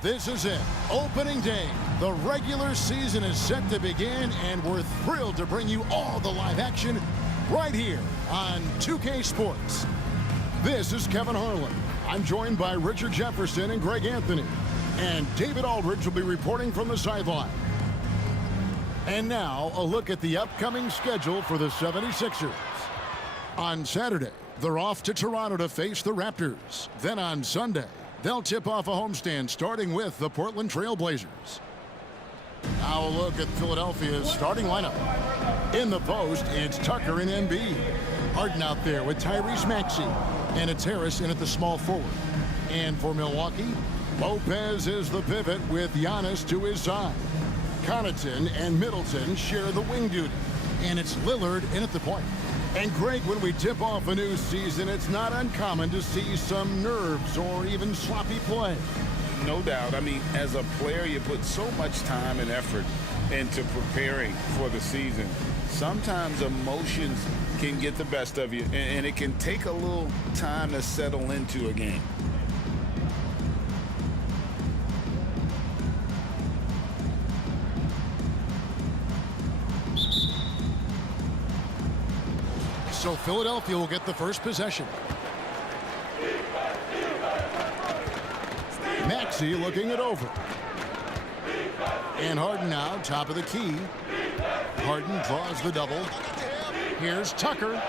This is it. Opening day. The regular season is set to begin, and we're thrilled to bring you all the live action right here on 2K Sports. This is Kevin Harlan. I'm joined by Richard Jefferson and Greg Anthony. And David Aldridge will be reporting from the sideline. And now, a look at the upcoming schedule for the 76ers. On Saturday, they're off to Toronto to face the Raptors. Then on Sunday, they'll tip off a homestand starting with the Portland Trail Blazers. Now a look at Philadelphia's starting lineup. In the post, it's Tucker and Embiid. Harden out there with Tyrese Maxey. And it's Harris in at the small forward. And for Milwaukee, Lopez is the pivot with Giannis to his side. Connaughton and Middleton share the wing duty. And it's Lillard in at the point. And Greg, when we tip off a new season, it's not uncommon to see some nerves or even sloppy play. No doubt. I mean, as a player, you put so much time and effort into preparing for the season. Sometimes emotions can get the best of you, and it can take a little time to settle into a game. So Philadelphia will get the first possession. Maxey looking it over. And Harden now, top of the key. Harden draws the double. Here's Tucker.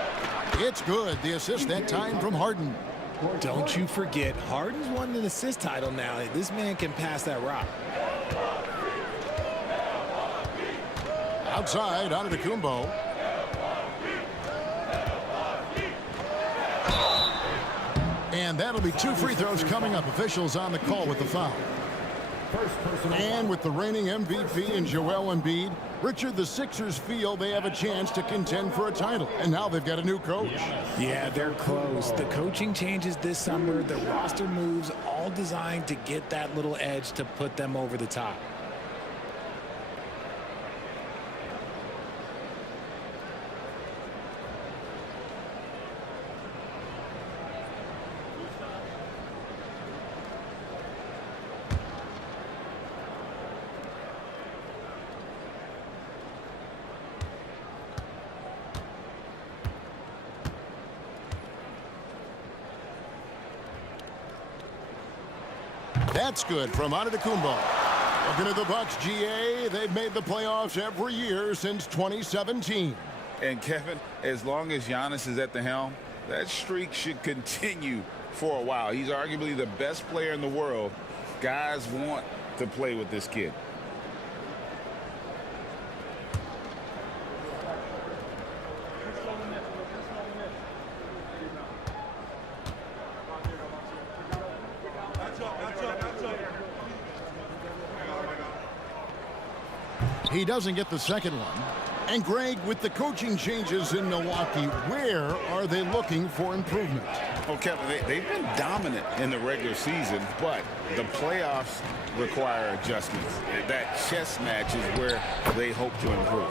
It's good. The assist that time from Harden. Don't you forget, Harden's won an assist title now. This man can pass that rock. Outside, Antetokounmpo. And that'll be 2 free throws coming up. Officials on the call with the foul. And with the reigning MVP and Joel Embiid, Richard, the Sixers feel they have a chance to contend for a title. And now they've got a new coach. Yeah, they're close. The coaching changes this summer. The roster moves, all designed to get that little edge to put them over the top. That's good from Antetokounmpo. Looking at the Bucks, GA, they've made the playoffs every year since 2017. And Kevin, as long as Giannis is at the helm, that streak should continue for a while. He's arguably the best player in the world. Guys want to play with this kid. He doesn't get the second one. And Greg, with the coaching changes in Milwaukee, where are they looking for improvement? Well, Kevin, they've been dominant in the regular season, but the playoffs require adjustments. That chess match is where they hope to improve.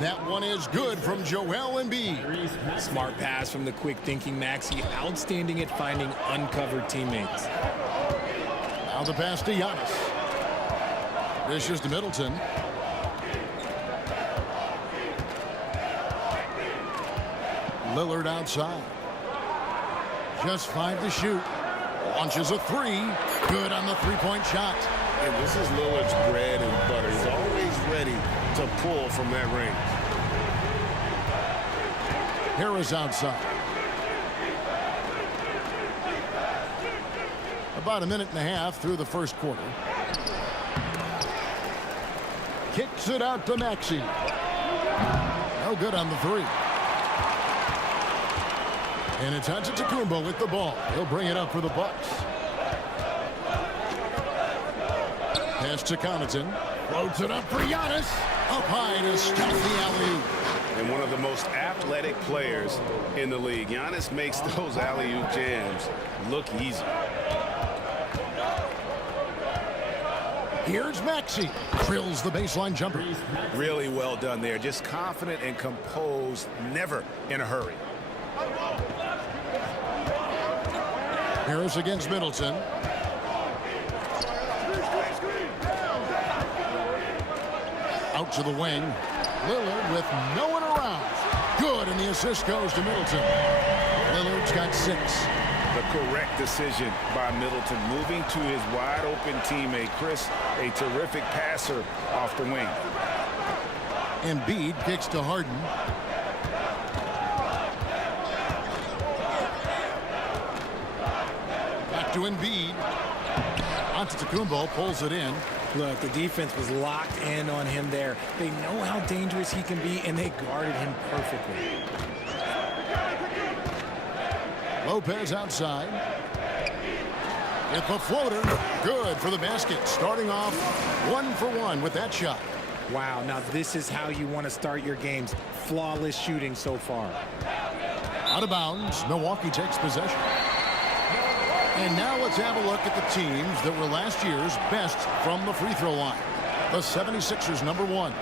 That one is good from Joel Embiid. Smart pass from the quick-thinking Maxey. Outstanding at finding uncovered teammates. Now the pass to Giannis. Dishes to Middleton. Lillard outside. Just 5 to shoot. Launches a 3. Good on the three-point shot. And this is Lillard's bread and butter. He's always ready to pull from that range. Harris outside. About a minute and a half through the first quarter. Kicks it out to Maxey. No good on the 3. And it's Antetokounmpo with the ball. He'll bring it up for the Bucks. Pass to Connaughton. Floats it up for Giannis. Up high to stop the alley-oop. And one of the most athletic players in the league. Giannis makes those alley-oop jams look easy. Here's Maxey. Drills the baseline jumper. Really well done there. Just confident and composed. Never in a hurry. Harris against Middleton. to the wing. Lillard with no one around. Good, and the assist goes to Middleton. Lillard's got 6. The correct decision by Middleton, moving to his wide-open teammate, Chris, a terrific passer off the wing. Embiid kicks to Harden. Back to Embiid. Antetokounmpo pulls it in. Look, the defense was locked in on him there. They know how dangerous he can be, and they guarded him perfectly. Lopez outside. It's a floater. Good for the basket. Starting off 1 for 1 with that shot. Wow, now this is how you want to start your games. Flawless shooting so far. Out of bounds. Milwaukee takes possession. And now let's have a look at the teams that were last year's best from the free throw line. The 76ers, number 1.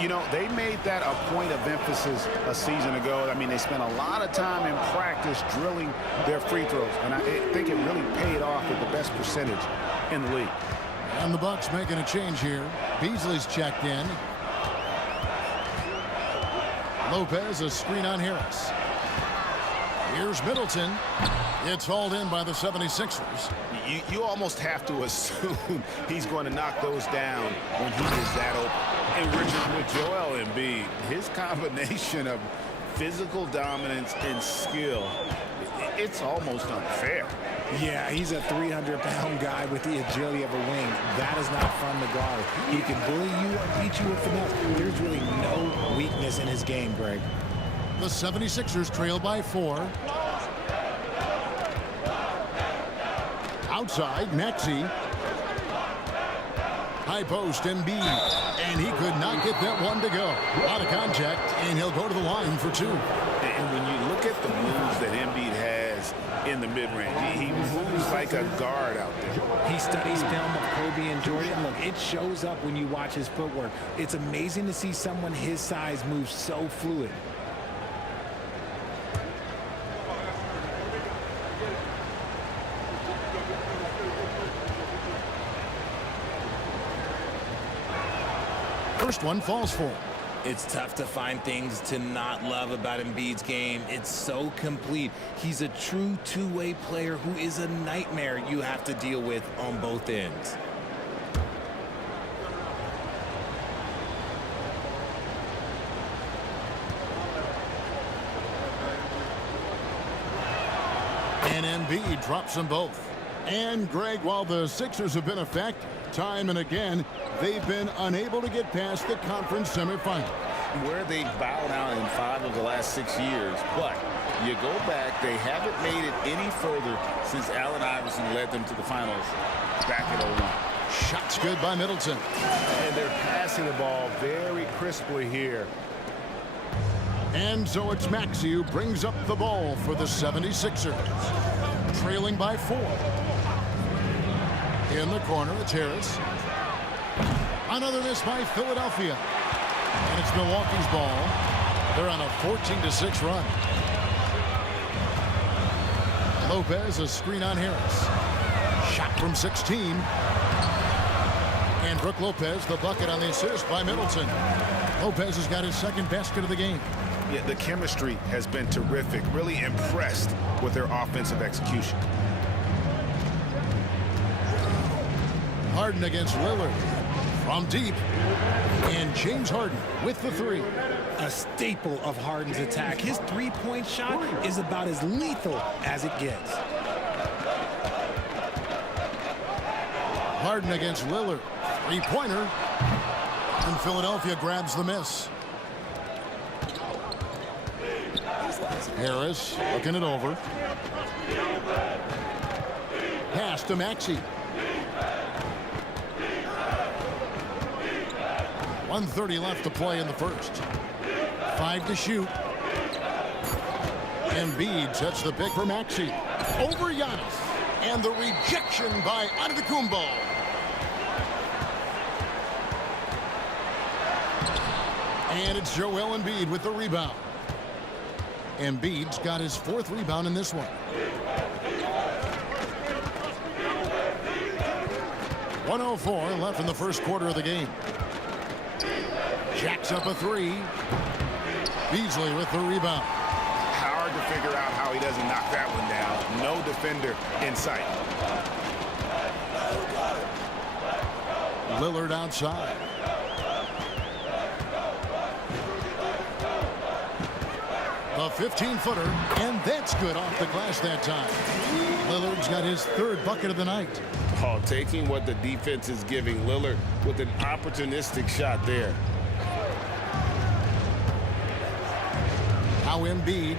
You know, they made that a point of emphasis a season ago. I mean, they spent a lot of time in practice drilling their free throws, and I think it really paid off with the best percentage in the league. And the Bucks making a change here. Beasley's checked in. Lopez, a screen on Harris. Here's Middleton. It's hauled in by the 76ers. You almost have to assume he's going to knock those down when he is that open. And Richard, with Joel Embiid, his combination of physical dominance and skill, it's almost unfair. Yeah, he's a 300-pound guy with the agility of a wing. That is not fun to guard. He can bully you or beat you with finesse. There's really no weakness in his game, Greg. The 76ers trail by 4. Outside, Maxey. High post, Embiid. And he could not get that one to go. Out of contact, and he'll go to the line for 2. And when you look at the moves that Embiid has in the mid-range, he moves like a guard out there. He studies film of Kobe and Jordan. Look, it shows up when you watch his footwork. It's amazing to see someone his size move so fluid. First one falls for him. It's tough to find things to not love about Embiid's game. It's so complete. He's a true two-way player who is a nightmare you have to deal with on both ends. And Embiid drops them both. And, Greg, while the Sixers have been effective time and again, they've been unable to get past the conference semifinal. Where they bowed out in 5 of the last 6 years. But you go back, they haven't made it any further since Allen Iverson led them to the finals back at 01. Shots good by Middleton. And they're passing the ball very crisply here. And so it's Maxey who brings up the ball for the 76ers. Trailing by 4. In the corner, it's Harris. Another miss by Philadelphia. And it's Milwaukee's ball. They're on a 14-6 run. Lopez, a screen on Harris. Shot from 16. And Brook Lopez, the bucket on the assist by Middleton. Lopez has got his second basket of the game. Yeah, the chemistry has been terrific. Really impressed with their offensive execution. Harden against Lillard. From deep. And James Harden with the 3. A staple of Harden's attack. His three-point shot is about as lethal as it gets. Harden against Lillard. 3-pointer. And Philadelphia grabs the miss. Harris looking it over. Pass to Maxey. 1:30 left to play in the first. 5 to shoot. Embiid sets the pick for Maxey. Over Giannis. And the rejection by Antetokounmpo. And it's Joel Embiid with the rebound. Embiid's got his 4th rebound in this one. 1:04 left in the first quarter of the game. Jacks up a three. Beasley with the rebound. Hard to figure out how he doesn't knock that one down. No defender in sight. Lillard outside. The 15-footer, and that's good off the glass that time. Lillard's got his third bucket of the night. Oh, taking what the defense is giving Lillard with an opportunistic shot there. Now Embiid.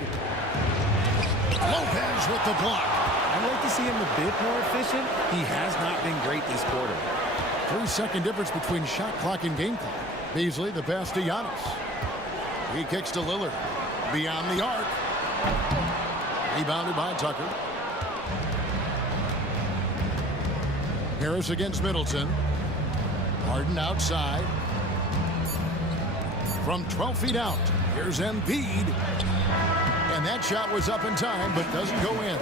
Lopez with the block. I'd like to see him a bit more efficient. He has not been great this quarter. 3-second difference between shot clock and game clock. Beasley, the pass to Giannis. He kicks to Lillard. Beyond the arc. Rebounded by Tucker. Harris against Middleton. Harden outside. From 12 feet out, here's Embiid. And that shot was up in time, but doesn't go in.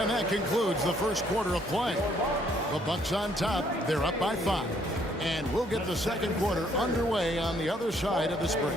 And that concludes the first quarter of play. The Bucks on top. They're up by 5. And we'll get the second quarter underway on the other side of this break.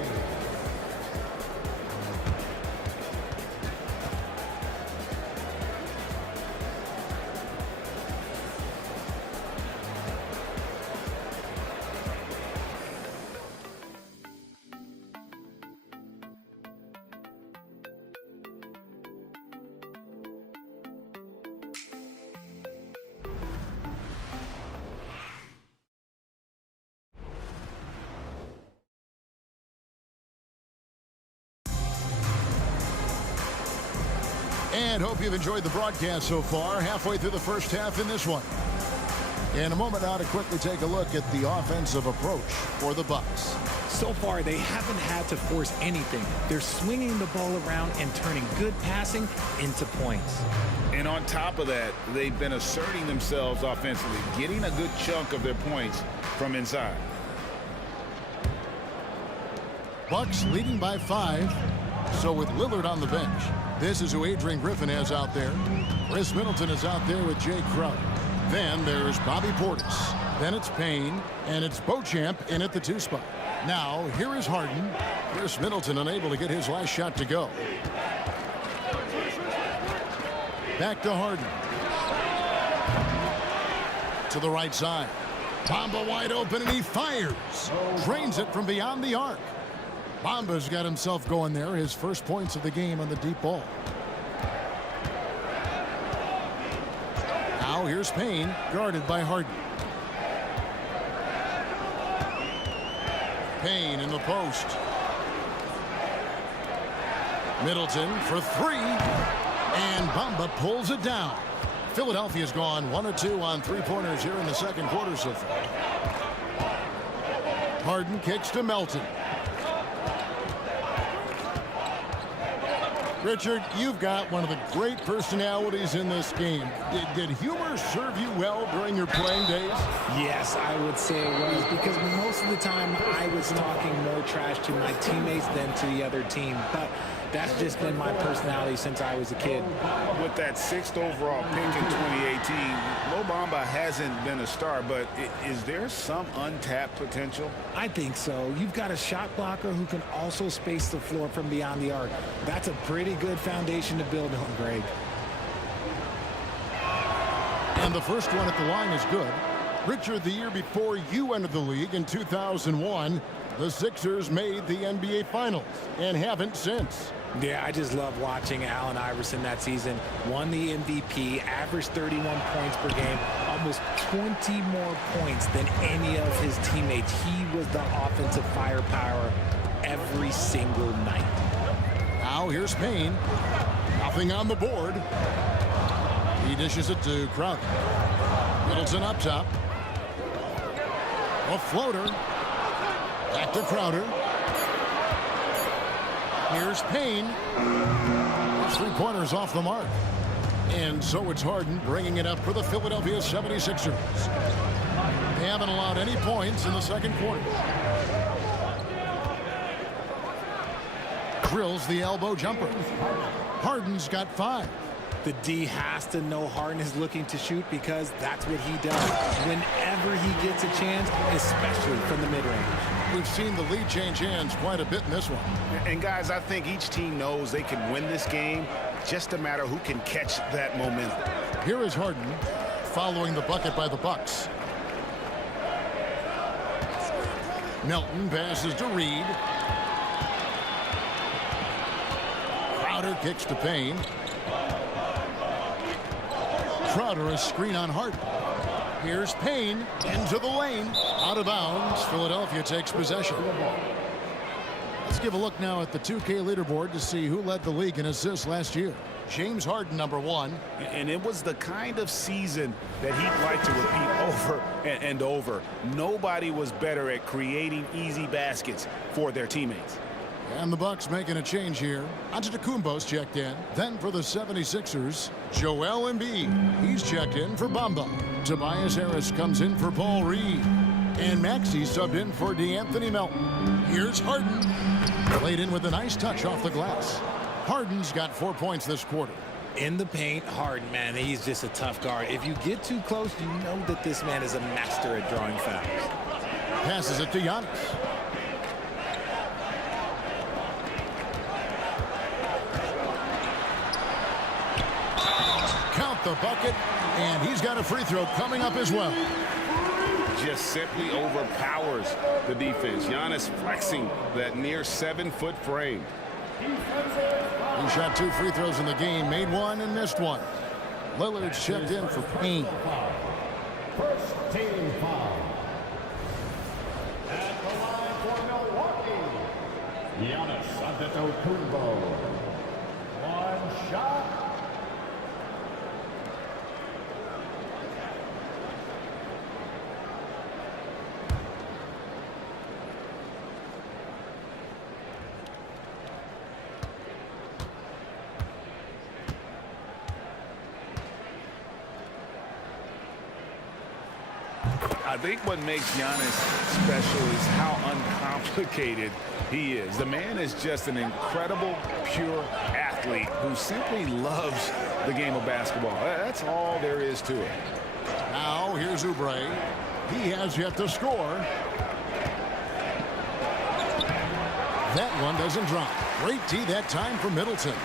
And hope you've enjoyed the broadcast so far. Halfway through the first half in this one. In a moment now to quickly take a look at the offensive approach for the Bucks. So far, they haven't had to force anything. They're swinging the ball around and turning good passing into points. And on top of that, they've been asserting themselves offensively, getting a good chunk of their points from inside. Bucks leading by 5. So with Lillard on the bench, this is who Adrian Griffin has out there. Chris Middleton is out there with Jay Crowder. Then there's Bobby Portis. Then it's Payne, and it's Beauchamp in at the 2 spot. Now, here is Harden. Chris Middleton unable to get his last shot to go. Back to Harden. To the right side. Bamba wide open, and he fires. Drains it from beyond the arc. Bamba's got himself going there. His first points of the game on the deep ball. Now here's Payne, guarded by Harden. Payne in the post. Middleton for 3. And Bamba pulls it down. Philadelphia's gone 1 of 2 on 3-pointers here in the second quarter so far. Harden kicks to Melton. Richard, you've got one of the great personalities in this game. Did humor serve you well during your playing days? Yes, I would say it was, because most of the time I was talking more trash to my teammates than to the other team. But that's just been my personality since I was a kid. With that 6th overall pick in 2018, Mo Bamba hasn't been a star, but is there some untapped potential? I think so. You've got a shot blocker who can also space the floor from beyond the arc. That's a pretty good foundation to build on, Greg. And the first one at the line is good. Richard, the year before you entered the league in 2001, the Sixers made the NBA Finals and haven't since. Yeah, I just love watching Allen Iverson that season. Won the MVP, averaged 31 points per game, almost 20 more points than any of his teammates. He was the offensive firepower every single night. Now here's Payne. Nothing on the board. He dishes it to Crowder. Middleton up top. A floater. Back to Crowder. Here's Payne. His 3-pointers off the mark. And so it's Harden bringing it up for the Philadelphia 76ers. They haven't allowed any points in the second quarter. Drills the elbow jumper. Harden's got 5. The D has to know Harden is looking to shoot, because that's what he does whenever he gets a chance, especially from the mid-range. We've seen the lead change hands quite a bit in this one. And guys, I think each team knows they can win this game. Just a matter who can catch that momentum. Here is Harden following the bucket by the Bucks. Melton passes to Reed. Crowder kicks to Payne. Crowder a screen on Harden. Here's Payne into the lane. Out of bounds. Philadelphia takes possession. Let's give a look now at the 2K leaderboard to see who led the league in assists last year. James Harden, #1. And it was the kind of season that he'd like to repeat over and over. Nobody was better at creating easy baskets for their teammates. And the Bucks making a change here. Antetokounmpo's checked in. Then for the 76ers, Joel Embiid. He's checked in for Bamba. Tobias Harris comes in for Paul Reed. And Maxey subbed in for DeAnthony Melton. Here's Harden. Played in with a nice touch off the glass. Harden's got 4 points this quarter. In the paint, Harden, man, he's just a tough guard. If you get too close, you know that this man is a master at drawing fouls. Passes it to Giannis. Count the bucket, and he's got a free throw coming up as well. Just simply overpowers the defense. Giannis flexing that near 7-foot frame. He shot 2 free throws in the game, made 1 and missed 1. Lillard's checked in for Payne. First team foul. At the line for Milwaukee, Giannis Antetokounmpo. One shot. I think what makes Giannis special is how uncomplicated he is. The man is just an incredible, pure athlete who simply loves the game of basketball. That's all there is to it. Now here's Oubre. He has yet to score. That one doesn't drop. Great D that time for Middleton.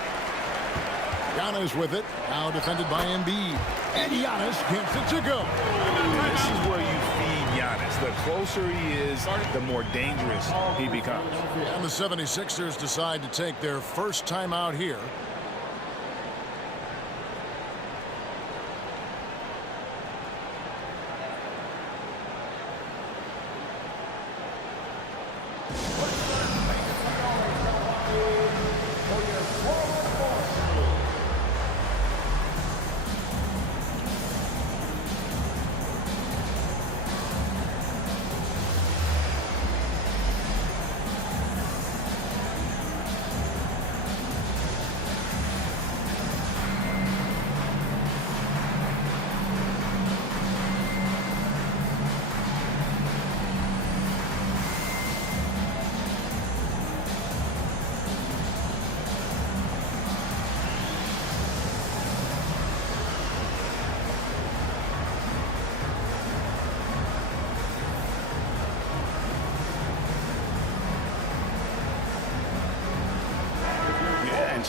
Giannis with it. Now defended by Embiid. And Giannis gets it to go. This is where you feed Giannis. The closer he is, the more dangerous he becomes. And the 76ers decide to take their first timeout here.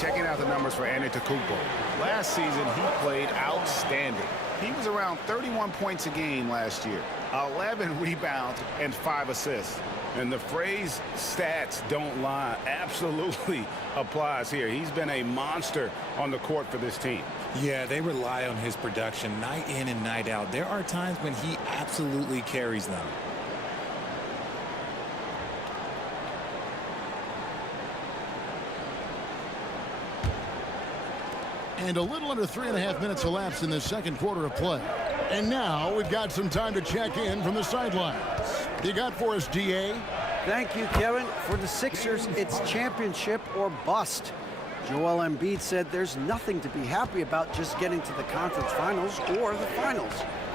Checking out the numbers for Antetokounmpo. Last season, he played outstanding. He was around 31 points a game last year, 11 rebounds, and 5 assists. And the phrase stats don't lie absolutely applies here. He's been a monster on the court for this team. Yeah, they rely on his production night in and night out. There are times when he absolutely carries them. And a little under 3.5 minutes elapsed in the second quarter of play. And now we've got some time to check in from the sidelines. You got for us, DA? Thank you, Kevin. For the Sixers, it's championship or bust. Joel Embiid said there's nothing to be happy about just getting to the conference finals or the finals.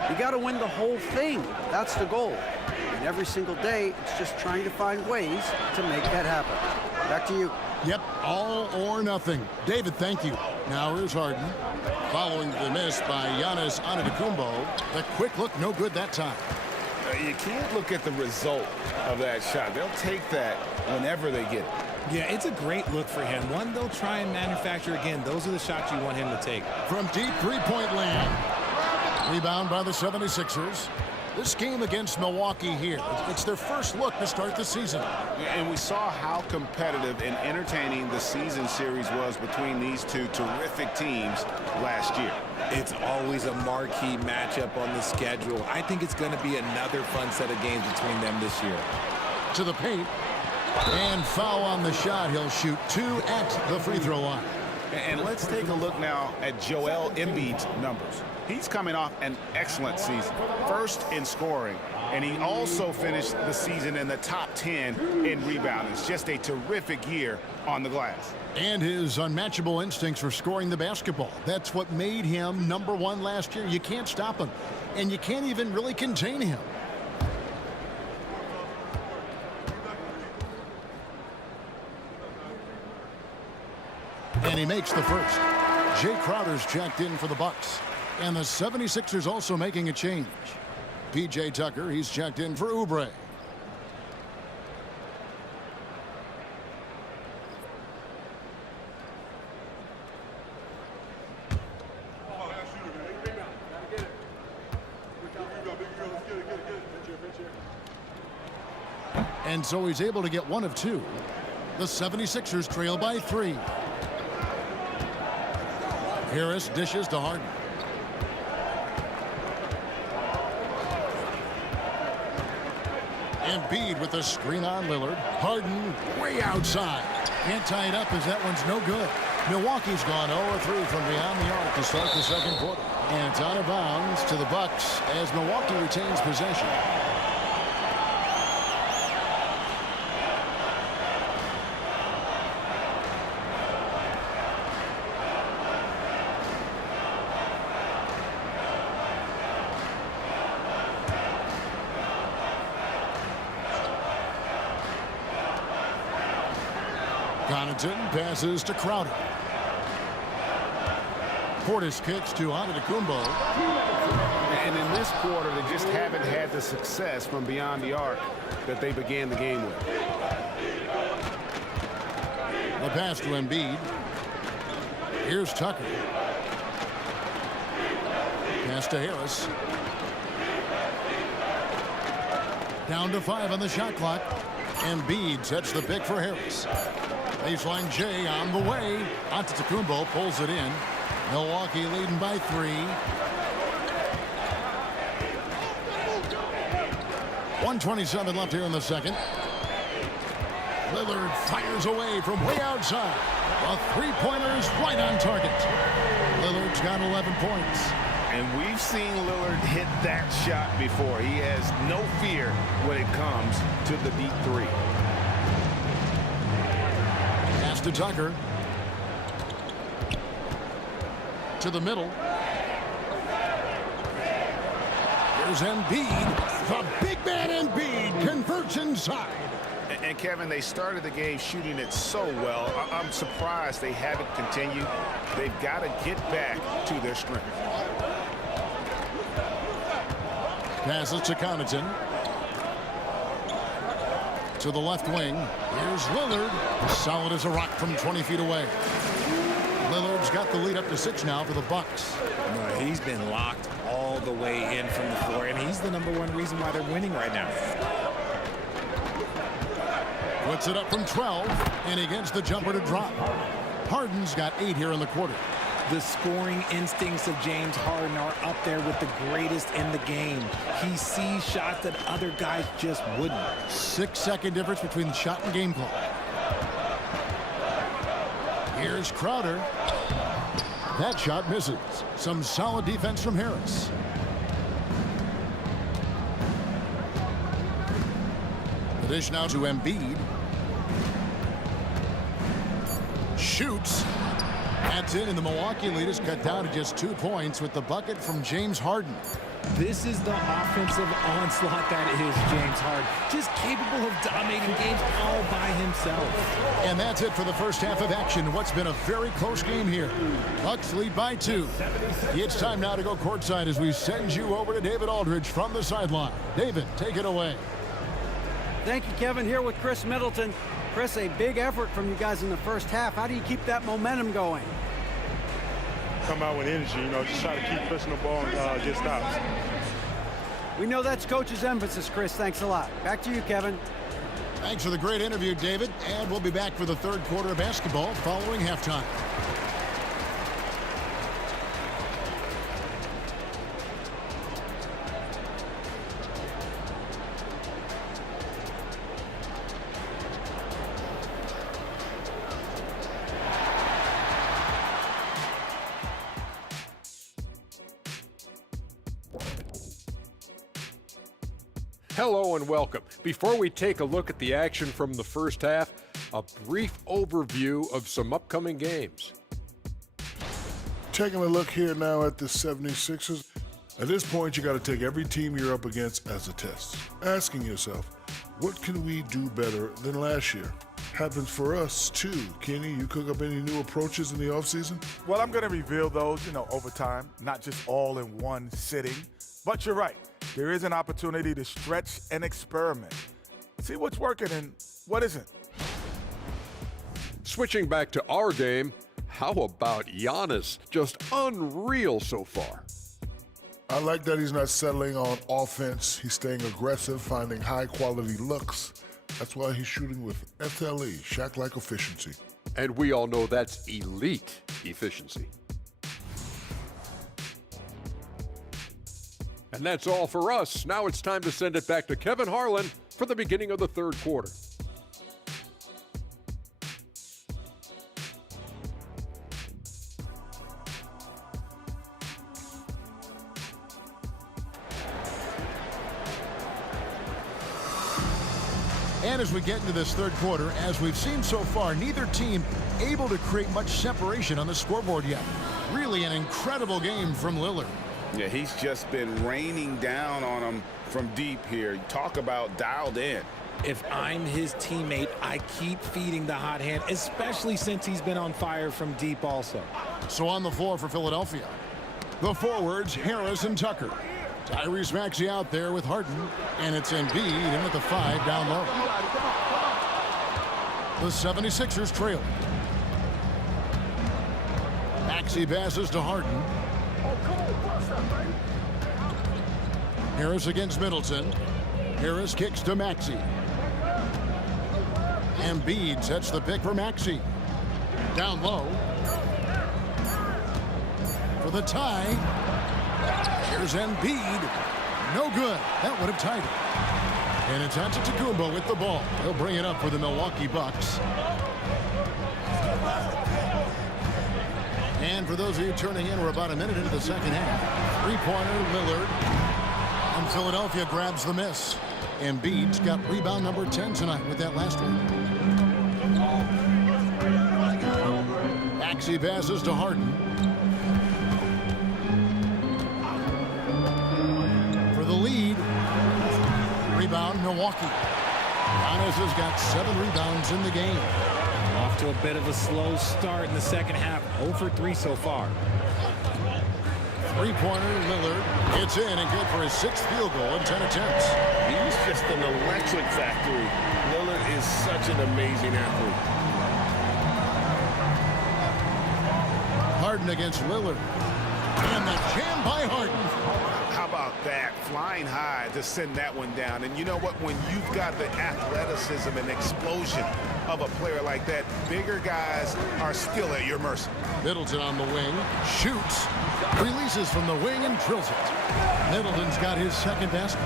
You got to win the whole thing. That's the goal. And every single day, it's just trying to find ways to make that happen. Back to you. Yep, all or nothing. David, thank you. Now here's Harden. Following the miss by Giannis Antetokounmpo. The quick look, no good that time. You can't look at the result of that shot. They'll take that whenever they get it. Yeah, it's a great look for him. One they'll try and manufacture again. Those are the shots you want him to take. From deep three-point land. Rebound by the 76ers. This game against Milwaukee here, it's their first look to start the season. And we saw how competitive and entertaining the season series was between these two terrific teams last year. It's always a marquee matchup on the schedule. I think it's going to be another fun set of games between them this year. To the paint. And foul on the shot. He'll shoot 2 at the free throw line. And let's take a look now at Joel Embiid's numbers. He's coming off an excellent season, first in scoring, and he also finished the season in the top 10 in rebounding. It's just a terrific year on the glass. And his unmatchable instincts for scoring the basketball. That's what made him #1 last year. You can't stop him, and you can't even really contain him. And he makes the first. Jay Crowder's checked in for the Bucks. And the 76ers also making a change. P.J. Tucker, he's checked in for Oubre. And so he's able to get 1 of 2. The 76ers trail by 3. Harris dishes to Harden. Embiid with a screen on Lillard. Harden way outside. Can't tie it up as that one's no good. Milwaukee's gone 0-3 from beyond the arc to start the second quarter. And it's out of bounds to the Bucks as Milwaukee retains possession. Connaughton passes to Crowder. Portis kicks to Antetokounmpo. And in this quarter, they just haven't had the success from beyond the arc that they began the game with. The pass to Embiid. Here's Tucker. Pass to Harris. Down to 5 on the shot clock. Embiid sets the pick for Harris. Baseline J on the way. Antetokounmpo pulls it in. Milwaukee leading by 3. 1:27 left here in the second. Lillard fires away from way outside. The three-pointer's right on target. Lillard's got 11 points. And we've seen Lillard hit that shot before. He has no fear when it comes to the deep 3. Pass to Tucker. To the middle. Here's Embiid. The big man Embiid converts inside. And Kevin, they started the game shooting it so well. I'm surprised they haven't continued. They've got to get back to their strength. Passes to Connaughton. To the left wing. Here's Lillard. Solid as a rock from 20 feet away. Lillard's got the lead up to 6 now for the Bucks. He's been locked all the way in from the floor, and he's the #1 reason why they're winning right now. Puts it up from 12, and he gets the jumper to drop. Harden's got 8 here in the quarter. The scoring instincts of James Harden are up there with the greatest in the game. He sees shots that other guys just wouldn't. 6-second difference between shot and game clock. Here's Crowder. That shot misses. Some solid defense from Harris. The dish now to Embiid. Shoots. That's in, and the Milwaukee lead is cut down to just 2 points with the bucket from James Harden. This is the offensive onslaught that is James Harden. Just capable of dominating games all by himself. And that's it for the first half of action. What's been a very close game here. Bucks lead by 2. It's time now to go courtside as we send you over to David Aldridge from the sideline. David, take it away. Thank you, Kevin. Here with Chris Middleton. Chris, a big effort from you guys in the first half. How do you keep that momentum going? Come out with energy, just try to keep pushing the ball and get stops. We know that's Coach's emphasis, Chris. Thanks a lot. Back to you, Kevin. Thanks for the great interview, David. And we'll be back for the third quarter of basketball following halftime. Hello and welcome. Before we take a look at the action from the first half, a brief overview of some upcoming games. Taking a look here now at the 76ers. At this point, you got to take every team you're up against as a test. Asking yourself, what can we do better than last year? Happens for us too. Kenny, you cook up any new approaches in the offseason? Well, I'm going to reveal those, over time, not just all in one sitting. But you're right. There is an opportunity to stretch and experiment. See what's working and what isn't. Switching back to our game, how about Giannis? Just unreal so far. I like that he's not settling on offense. He's staying aggressive, finding high-quality looks. That's why he's shooting with FLE, Shaq-like efficiency. And we all know that's elite efficiency. And that's all for us. Now it's time to send it back to Kevin Harlan for the beginning of the third quarter. And as we get into this third quarter, as we've seen so far, neither team able to create much separation on the scoreboard yet. Really an incredible game from Lillard. Yeah, he's just been raining down on him from deep here. Talk about dialed in. If I'm his teammate, I keep feeding the hot hand, especially since he's been on fire from deep also. So on the floor for Philadelphia, the forwards, Harris and Tucker. Tyrese Maxey out there with Harden, and it's Embiid in at the 5 down low. The 76ers trail. Maxey passes to Harden. Harris against Middleton. Harris kicks to Maxey. Embiid sets the pick for Maxey. Down low. For the tie. Here's Embiid. No good. That would have tied it. And it's Antetokounmpo with the ball. He'll bring it up for the Milwaukee Bucks. And for those of you turning in, we're about a minute into the second half. Three-pointer, Lillard. And Philadelphia grabs the miss. Embiid's got rebound number 10 tonight with that last one. Maxey passes to Harden. For the lead. Rebound, Milwaukee. Giannis has got 7 rebounds in the game. Off to a bit of a slow start in the second half. 0 for 3 so far. Three-pointer, Lillard. It's in and good for his 6th field goal in 10 attempts. He's just an electric factory. Lillard is such an amazing athlete. Harden against Lillard. And the jam by Harden. How about that? Flying high to send that one down. And you know what? When you've got the athleticism and explosion of a player like that, bigger guys are still at your mercy. Middleton on the wing. Shoots. Releases from the wing and drills it. Middleton's got his 2nd basket.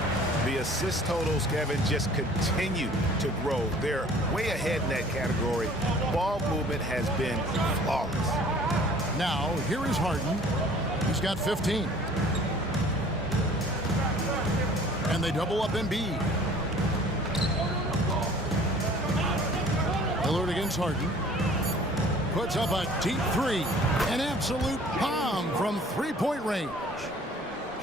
The assist totals, Kevin, just continue to grow. They're way ahead in that category. Ball movement has been flawless. Now, here is Harden. He's got 15. And they double up Embiid. Lillard against Harden. Puts up a deep 3. An absolute bomb from 3-point range.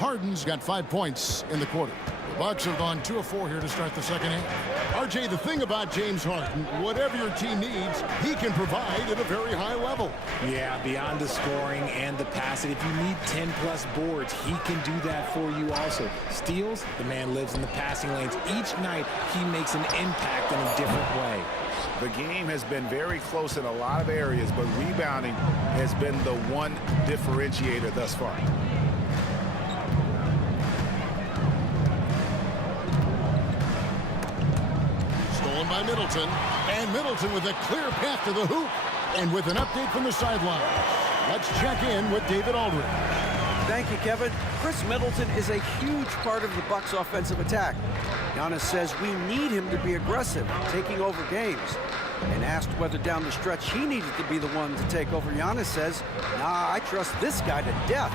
Harden's got 5 points in the quarter. The Bucks have gone 2 of 4 here to start the second half. RJ, the thing about James Harden, whatever your team needs, he can provide at a very high level. Yeah, beyond the scoring and the passing, if you need 10-plus boards, he can do that for you also. Steals, the man lives in the passing lanes. Each night, he makes an impact in a different way. The game has been very close in a lot of areas, but rebounding has been the one differentiator thus far. Stolen by Middleton, and Middleton with a clear path to the hoop. And with an update from the sideline, let's check in with David Aldridge. Thank you, Kevin. Chris Middleton is a huge part of the Bucks' offensive attack. Giannis says we need him to be aggressive, taking over games. And asked whether down the stretch he needed to be the one to take over, Giannis says, nah, I trust this guy to death.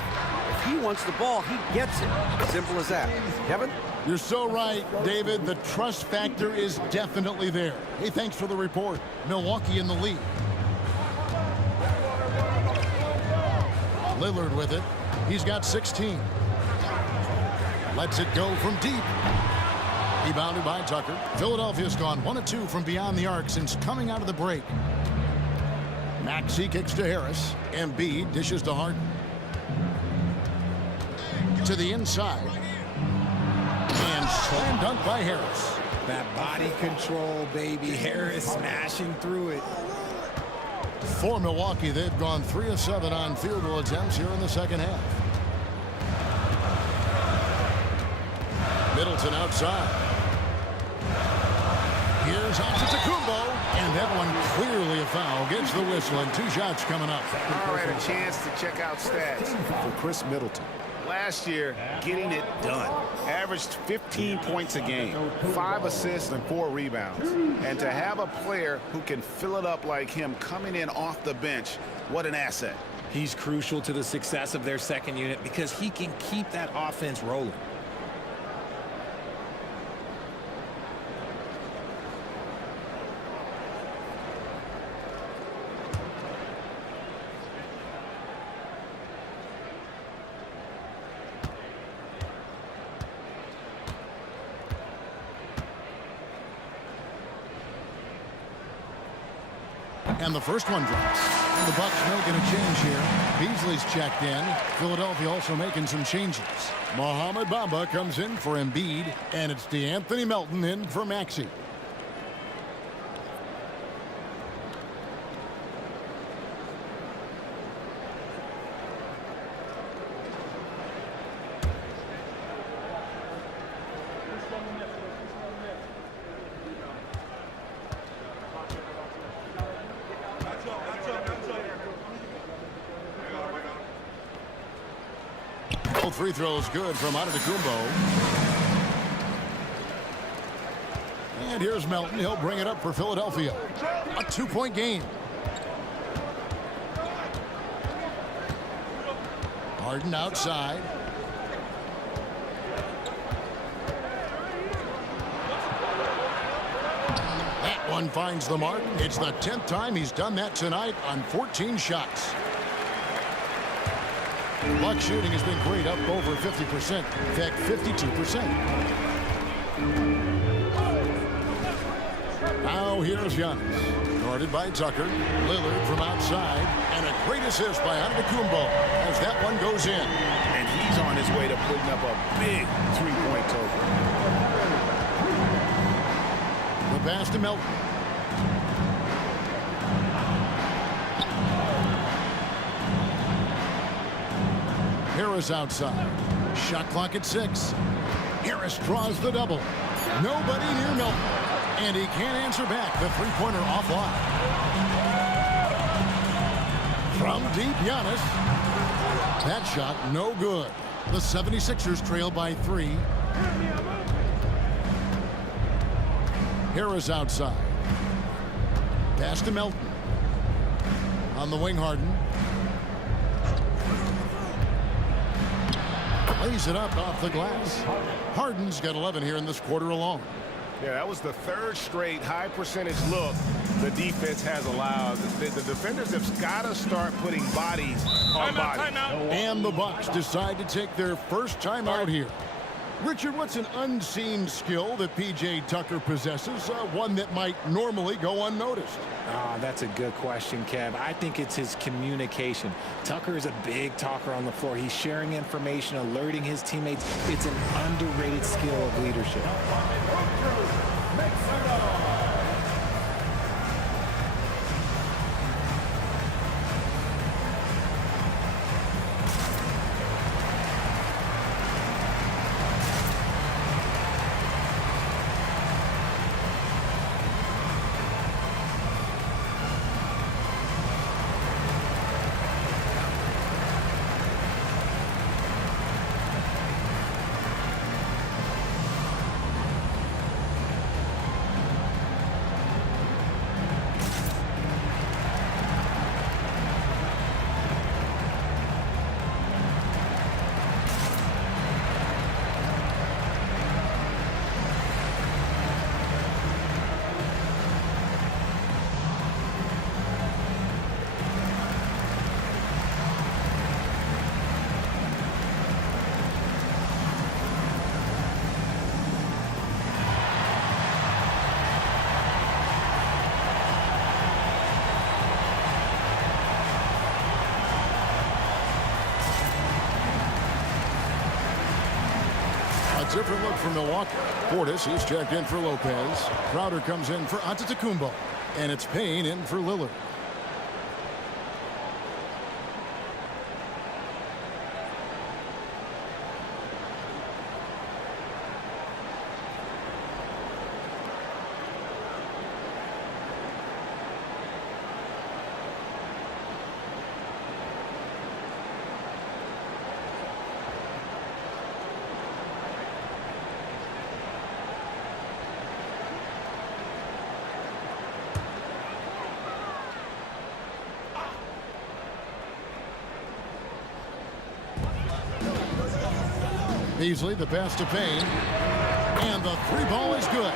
If he wants the ball, he gets it. Simple as that. Kevin? You're so right, David. The trust factor is definitely there. Hey, thanks for the report. Milwaukee in the lead. Lillard with it. He's got 16. Lets it go from deep. Rebounded by Tucker. Philadelphia's gone 1 of 2 from beyond the arc since coming out of the break. Maxey kicks to Harris. Embiid dishes to Harden. To the inside. And slam dunk by Harris. That body control, baby. Harris smashing through it. For Milwaukee, they've gone 3 of 7 on field goal attempts here in the second half. Middleton outside. Here's Antetokounmpo, and that one clearly a foul. Gets the whistle, and 2 shots coming up. All right, a chance to check out stats for Chris Middleton. Last year, getting it done. Averaged 15 points a game, 5 assists and 4 rebounds. And to have a player who can fill it up like him coming in off the bench, what an asset. He's crucial to the success of their second unit because he can keep that offense rolling. And the first one drops. And the Bucks making a change here. Beasley's checked in. Philadelphia also making some changes. Mohamed Bamba comes in for Embiid, and it's DeAnthony Melton in for Maxey. Free throws good from Antetokounmpo. And here's Melton. He'll bring it up for Philadelphia. A 2-point game. Harden outside. That one finds the mark. It's the 10th time he's done that tonight on 14 shots. Buck shooting has been great, up over 50%. In fact, 52%. Now here's Giannis. Guarded by Tucker. Lillard from outside. And a great assist by Antetokounmpo as that one goes in. And he's on his way to putting up a big 3-point total. The pass to Melton. Harris outside. Shot clock at 6. Harris draws the double. Nobody near Melton. And he can't answer back. The 3-pointer offline. From deep, Giannis. That shot no good. The 76ers trail by 3. Harris outside. Pass to Melton. On the wing, Harden. Lays it up off the glass. Harden's got 11 here in this quarter alone. Yeah, that was the 3rd straight high percentage look the defense has allowed. The defenders have got to start putting bodies on bodies. And the Bucs decide to take their first time out here. Richard, what's an unseen skill that P.J. Tucker possesses, one that might normally go unnoticed? That's a good question, Kev. I think it's his communication. Tucker is a big talker on the floor. He's sharing information, alerting his teammates. It's an underrated skill of leadership. Different look for Milwaukee. Portis, he's checked in for Lopez. Crowder comes in for Antetokounmpo. And it's Payne in for Lillard. Beasley, the pass to Payne. And the three ball is good.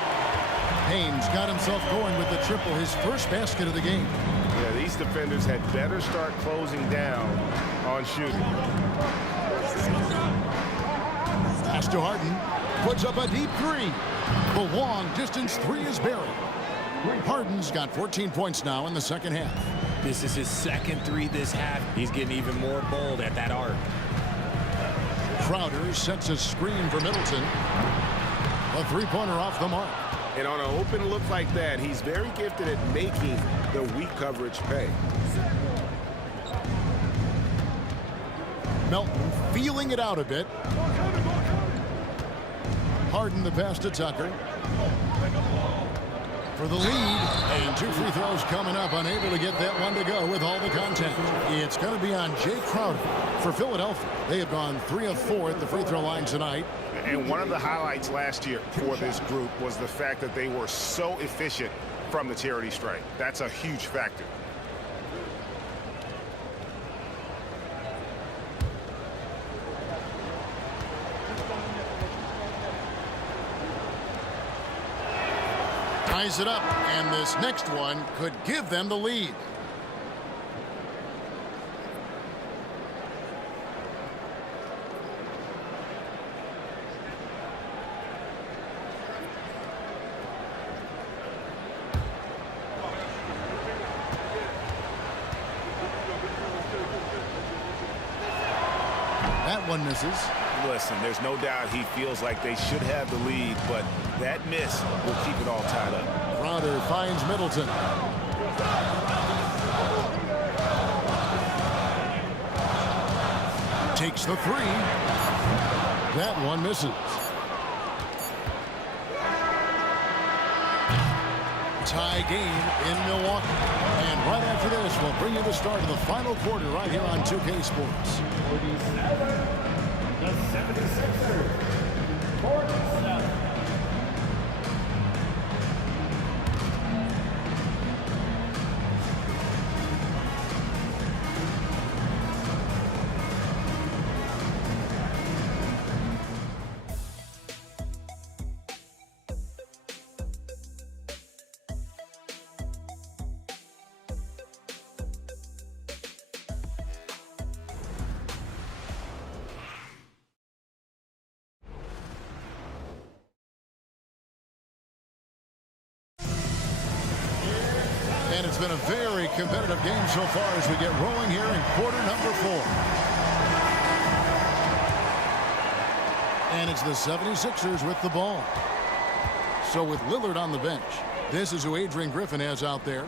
Payne's got himself going with the triple, his first basket of the game. Yeah, these defenders had better start closing down on shooting. Pass to Harden. Puts up a deep three. The long distance three is buried. Harden's got 14 points now in the second half. This is his second three this half. He's getting even more bold at that arc. Crowder sets a screen for Middleton. A three-pointer off the mark. And on an open look like that, he's very gifted at making the weak coverage pay. Melton feeling it out a bit. Harden the pass to Tucker. For the lead, and two free throws coming up, unable to get that one to go with all the contact. It's going to be on Jay Crowder for Philadelphia. They have gone 3 of 4 at the free throw line tonight. And one of the highlights last year for this group was the fact that they were so efficient from the charity stripe. That's a huge factor. Ties it up, and this next one could give them the lead. That one misses. Listen, there's no doubt he feels like they should have the lead, but that miss will keep it all tied up. Crowder finds Middleton. Takes the three. That one misses. Tie game in Milwaukee. And right after this, we'll bring you the start of the final quarter right here on 2K Sports. 47. The 76ers. 47. been a very competitive game so far as we get rolling here in quarter number 4. And it's the 76ers with the ball. So with Lillard on the bench, this is who Adrian Griffin has out there.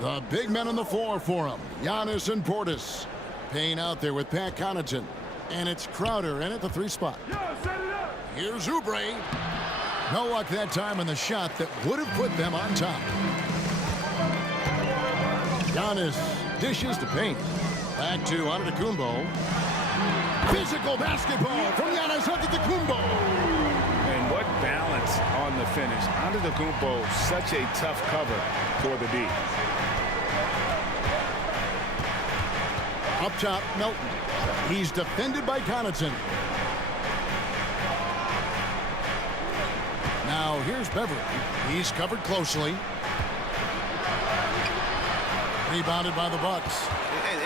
The big men on the floor for him, Giannis and Portis. Payne out there with Pat Connaughton. And it's Crowder in at the 3 spot. Here's Oubre. No luck that time in the shot that would have put them on top. Giannis dishes to Payne. Back to Antetokounmpo. Physical basketball from Giannis Antetokounmpo. And what balance on the finish. Antetokounmpo, such a tough cover for the D. Up top, Melton. He's defended by Connaughton. Now here's Beverly. He's covered closely. Rebounded by the Bucks.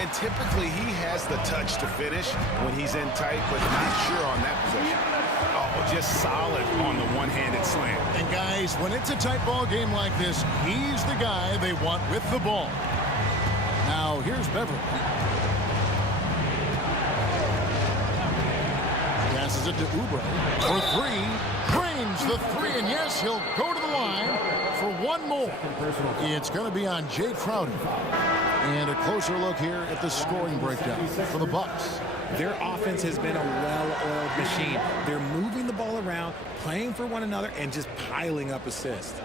And typically he has the touch to finish when he's in tight, but not sure on that possession. Oh, just solid on the one-handed slam. And guys, when it's a tight ball game like this, he's the guy they want with the ball. Now here's Beverly. Passes it to Oubre for 3. Drains the 3, and yes, he'll go to the line for one more. It's going to be on Jay Crowder. And a closer look here at the scoring breakdown for the Bucks. Their offense has been a well-oiled machine. They're moving the ball around, playing for one another, and just piling up assists.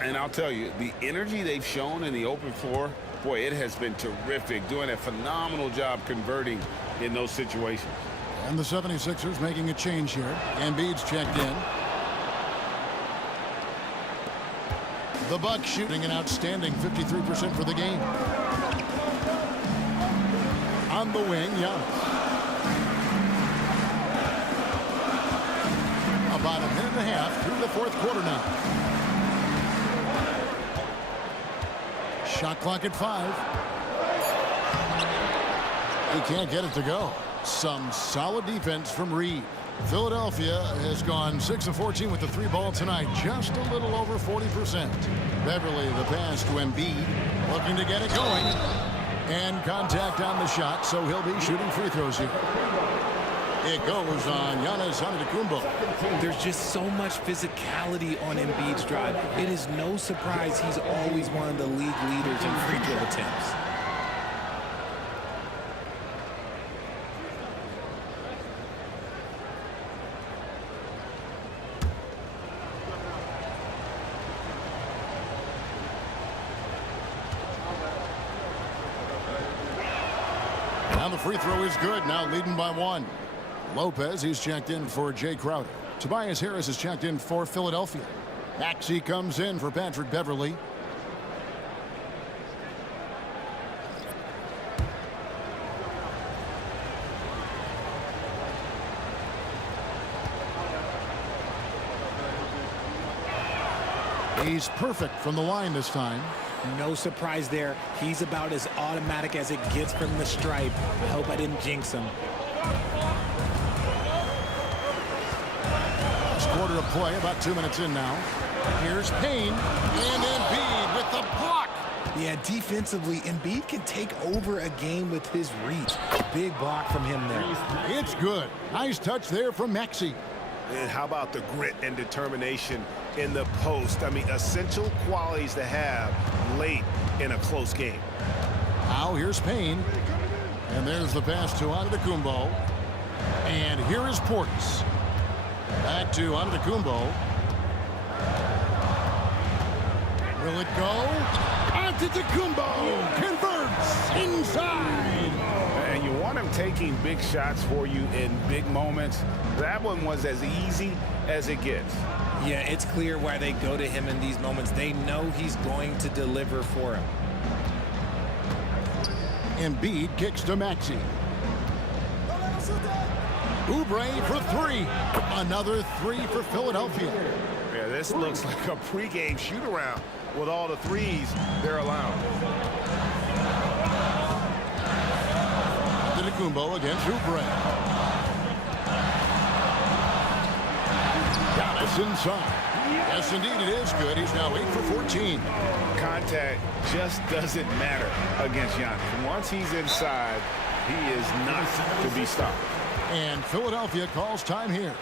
And I'll tell you, the energy they've shown in the open floor, boy, it has been terrific. Doing a phenomenal job converting in those situations. And the 76ers making a change here. Embiid's checked in. The Bucks shooting an outstanding 53% for the game. On the wing, Giannis. About a minute and a half through the 4th quarter now. Shot clock at 5. He can't get it to go. Some solid defense from Reed. Philadelphia has gone 6 of 14 with the 3 ball tonight, just a little over 40%. Beverly, the pass to Embiid, looking to get it going. And contact on the shot, so he'll be shooting free throws here. It goes on Giannis Antetokounmpo. There's just so much physicality on Embiid's drive. It is no surprise he's always one of the league leaders in free throw attempts. Now the free throw is good, now leading by 1. Lopez, he's checked in for Jay Crowder. Tobias Harris is checked in for Philadelphia. Maxey comes in for Patrick Beverly. He's perfect from the line this time. No surprise there. He's about as automatic as it gets from the stripe. I hope I didn't jinx him. Last quarter of play, about 2 minutes in now. Here's Payne, and Embiid with the block. Yeah, defensively, Embiid can take over a game with his reach. Big block from him there. It's good. Nice touch there from Maxey. And how about the grit and determination in the post? I mean, essential qualities to have late in a close game. Now here's Payne. And there's the pass to Antetokounmpo. And here is Portis. Back to Antetokounmpo. Will it go? Antetokounmpo converts inside. And you want him taking big shots for you in big moments. That one was as easy as it gets. Yeah, it's clear why they go to him in these moments. They know he's going to deliver for him. Embiid kicks to Maxey. Oubre for 3. Another 3 for Philadelphia. Yeah, this looks like a pregame shoot-around with all the threes they're allowing. Antetokounmpo against Oubre. Giannis inside. Yes, indeed, it is good. He's now 8 for 14. Contact just doesn't matter against Giannis. Once he's inside, he is not to be stopped. And Philadelphia calls time here.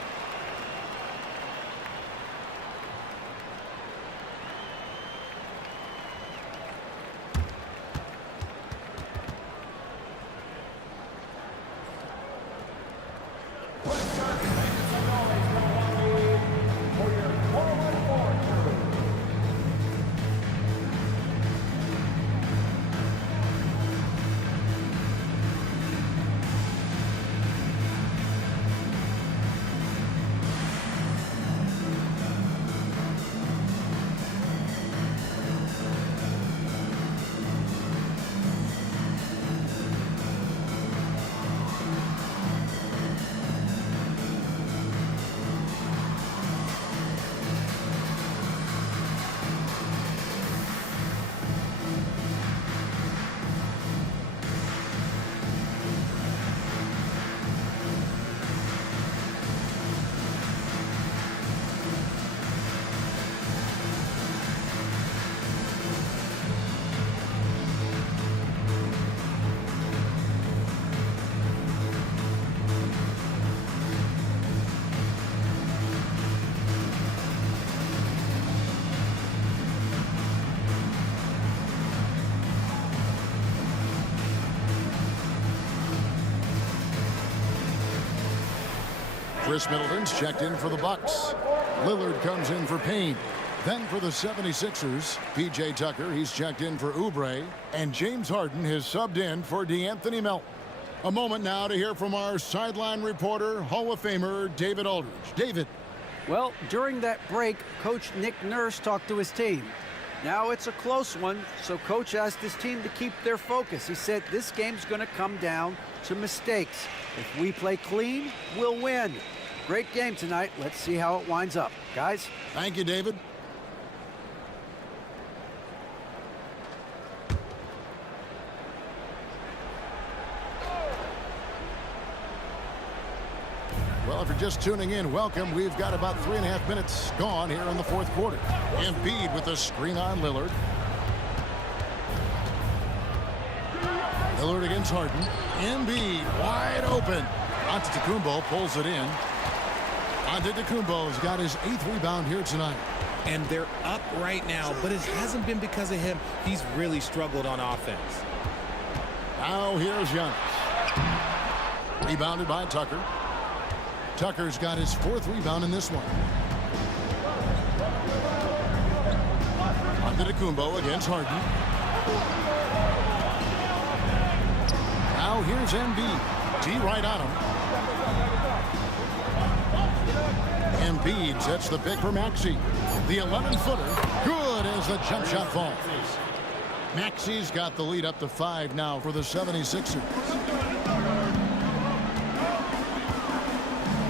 Chris Middleton's checked in for the Bucks. Lillard comes in for Payne. Then for the 76ers, P.J. Tucker, he's checked in for Oubre. And James Harden has subbed in for DeAnthony Melton. A moment now to hear from our sideline reporter, Hall of Famer David Aldridge. David. Well, during that break, Coach Nick Nurse talked to his team. Now it's a close one, so Coach asked his team to keep their focus. He said this game's going to come down to mistakes. If we play clean, we'll win. Great game tonight. Let's see how it winds up. Guys? Thank you, David. Well, if you're just tuning in, welcome. We've got about 3.5 minutes gone here in the fourth quarter. Embiid with a screen on Lillard. Lillard against Harden. Embiid wide open. Antetokounmpo pulls it in. Antetokounmpo's got his 8th rebound here tonight. And they're up right now, but it hasn't been because of him. He's really struggled on offense. Now here's Giannis. Rebounded by Tucker. Tucker's got his 4th rebound in this one. Antetokounmpo against Harden. Now here's Embiid. T right on him. Embiid sets the pick for Maxey. The 11-footer. Good as the jump shot falls. Maxey's got the lead up to 5 now for the 76ers.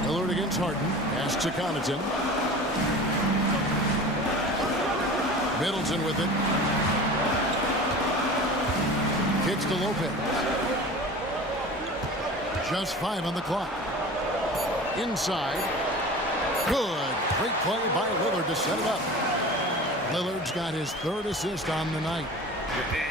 Lillard against Harden. Pass to Connaughton. Middleton with it. Kicks to Lopez. Just 5 on the clock. Inside. Good. Great play by Lillard to set it up. Lillard's got his 3rd assist on the night.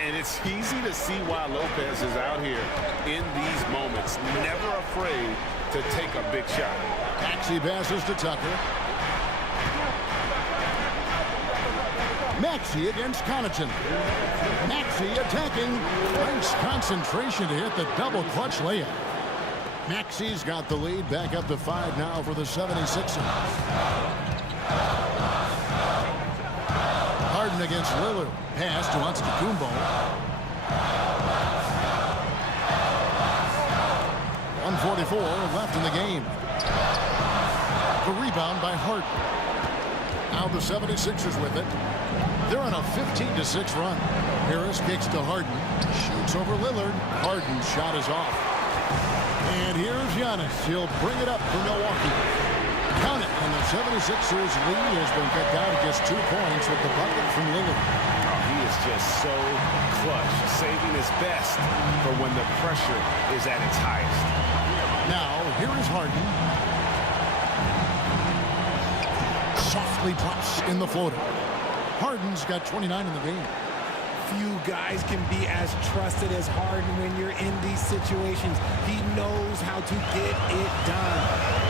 And it's easy to see why Lopez is out here in these moments. Never afraid to take a big shot. Maxey passes to Tucker. Maxey against Connaughton. Maxey attacking. Nice concentration to hit the double clutch layup. Maxey's got the lead back up to 5 now for the 76ers. Harden against Lillard. Pass to Antetokounmpo. 1:44 left in the game. The rebound by Harden. Now the 76ers with it. They're on a 15-6 run. Harris kicks to Harden. Shoots over Lillard. Harden's shot is off. And here's Giannis. He'll bring it up for Milwaukee. Count it. And the 76ers lead has been cut down to just 2 points with the bucket from Lillard. Oh, he is just so clutch, saving his best for when the pressure is at its highest. Now, here is Harden. Softly quickly drops in the floater. Harden's got 29 in the game. Few guys can be as trusted as Harden when you're in these situations. He knows how to get it done.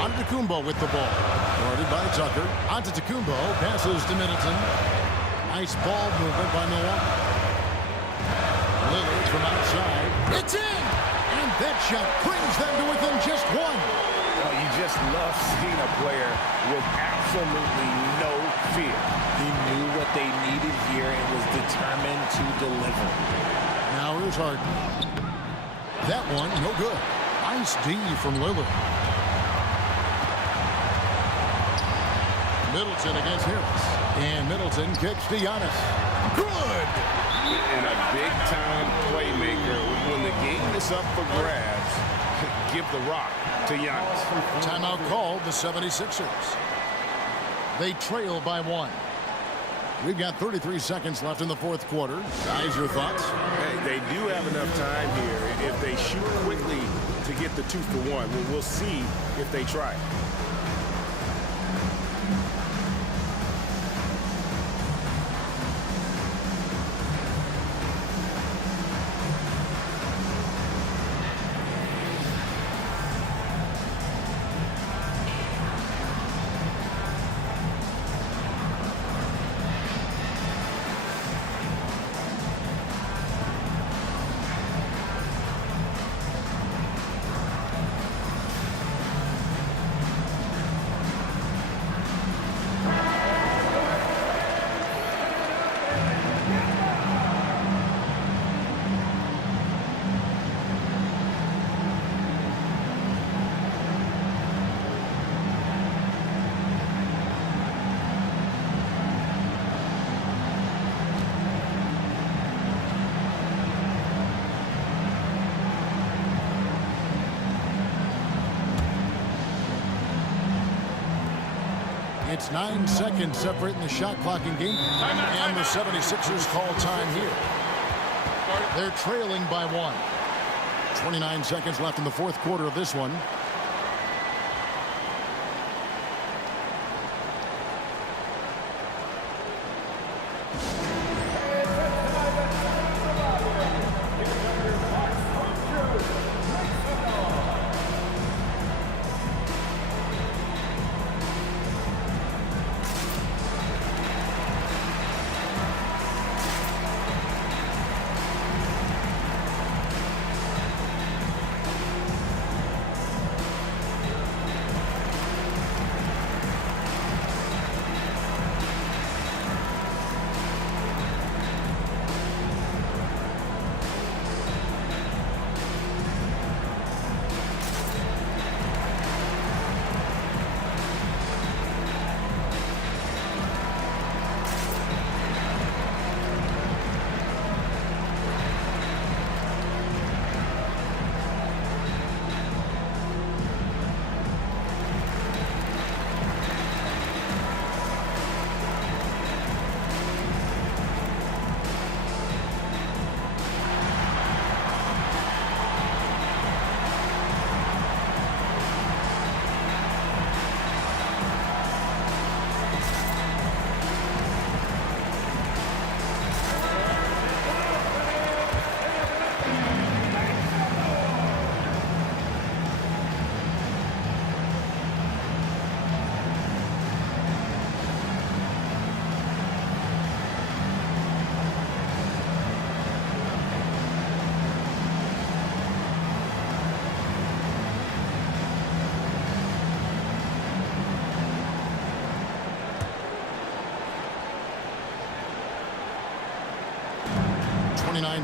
Antetokounmpo with the ball. Guarded by Tucker. Antetokounmpo passes to Middleton. Nice ball movement by Milwaukee. Lillard from outside. It's in! And that shot brings them to within just one. Well, you just love seeing a player with absolutely no fear. He knew what they needed here and was determined to deliver. Now here's Harden. That one, no good. Nice D from Lillard. Middleton against Harris. And Middleton kicks to Giannis. Good! And a big-time playmaker. When the game is up for grabs, give the rock to Giannis. Timeout called the 76ers. They trail by 1. We've got 33 seconds left in the fourth quarter. Guys, your thoughts? Hey, they do have enough time here. If they shoot quickly to get the 2-for-1, well, we'll see if they try. It's 9 seconds separating the shot clock in game. And the 76ers call time here. They're trailing by 1. 29 seconds left in the fourth quarter of this one.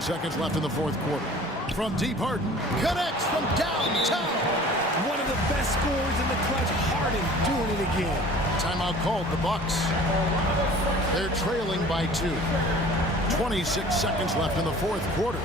Seconds left in the fourth quarter. From deep, Harden connects from downtown. One of the best scorers in the clutch. Harden doing it again. Timeout called the Bucks. They're trailing by 2. 26 seconds left in the fourth quarter.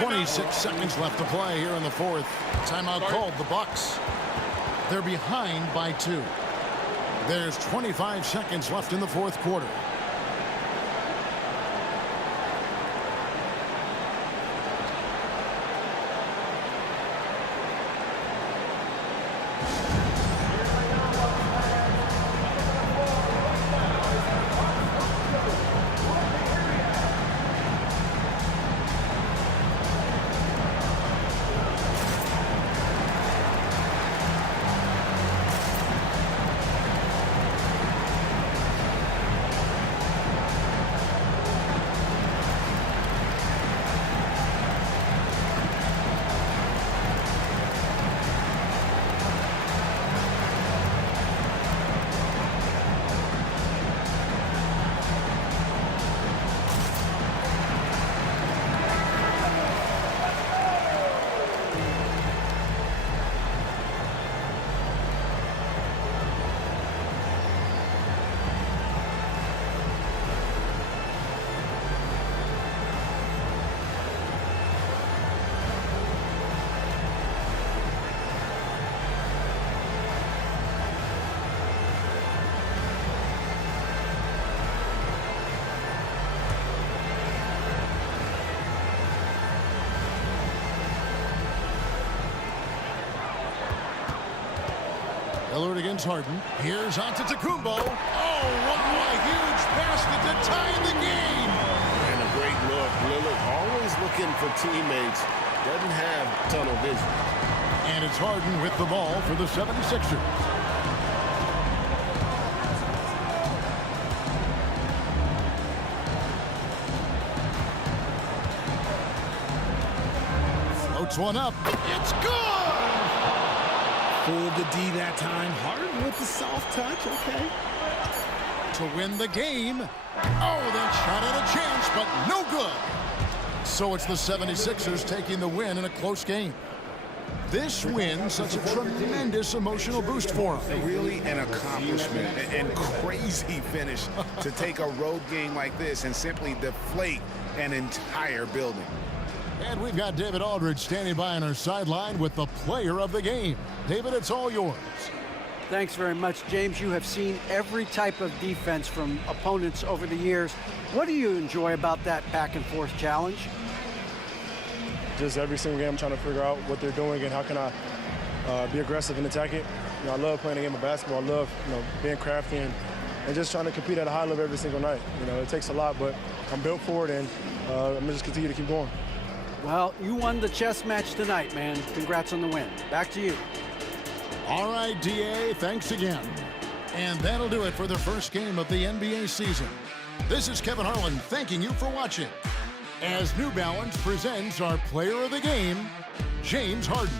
26 seconds left to play here in the fourth. Timeout called, the Bucks. They're behind by 2. There's 25 seconds left in the fourth quarter. Lillard against Harden. Here's Antetokounmpo. Oh, wow, a huge basket to tie the game. And a great look. Lillard always looking for teammates. Doesn't have tunnel vision. And it's Harden with the ball for the 76ers. Floats one up. It's good! Fooled the D that time. Harden with the soft touch. Okay. To win the game. Oh, that shot had a chance, but no good. So it's the 76ers taking the win in a close game. This win, such a tremendous emotional boost for them. Really an accomplishment and crazy finish to take a road game like this and simply deflate an entire building. And we've got David Aldridge standing by on our sideline with the player of the game. David, it's all yours. Thanks very much, James. You have seen every type of defense from opponents over the years. What do you enjoy about that back-and-forth challenge? Just every single game I'm trying to figure out what they're doing and how can I be aggressive and attack it. You know, I love playing the game of basketball. I love, being crafty and just trying to compete at a high level every single night. You know, it takes a lot, but I'm built for it, and I'm going to just continue to keep going. Well, you won the chess match tonight, man. Congrats on the win. Back to you. All right, DA, thanks again. And that'll do it for the first game of the NBA season. This is Kevin Harlan thanking you for watching as New Balance presents our player of the game, James Harden.